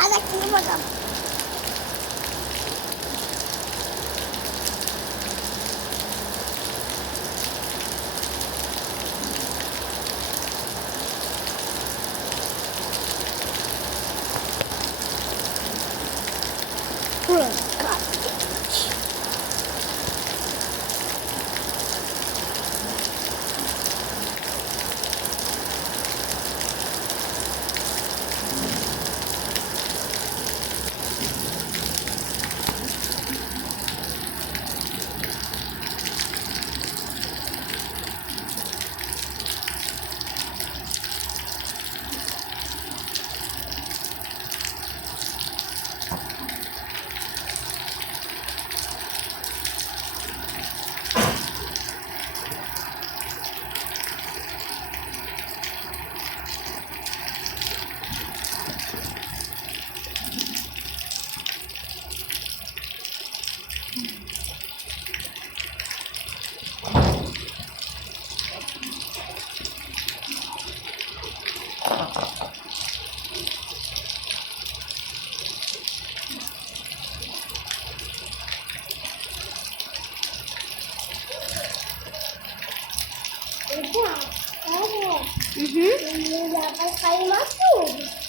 Sai daqui, vagabundo. Uhum. Já vai cair mais tudo.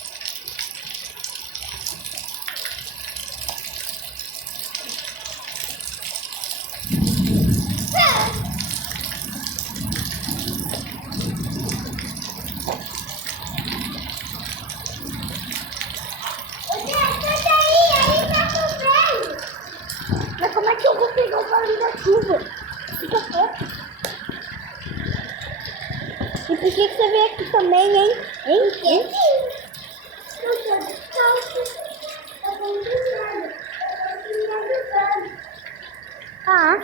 Mas como é que eu vou pegar o barulho da chuva? Fica perto. E por que você veio aqui também, hein? Hein? Ah.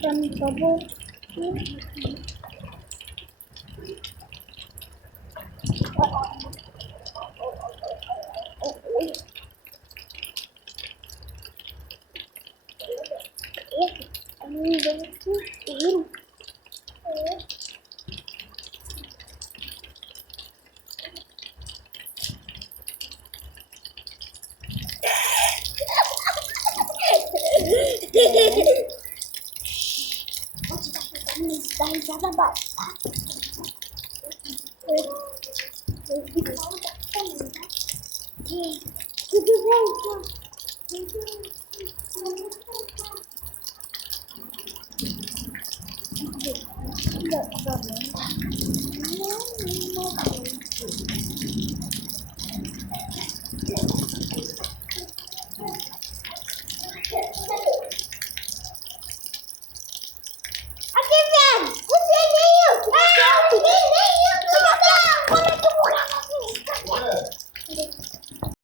Pra mim, por favor. Me deu um suspiro. Pode dar risada baixa, tá? Tudo bem, tá?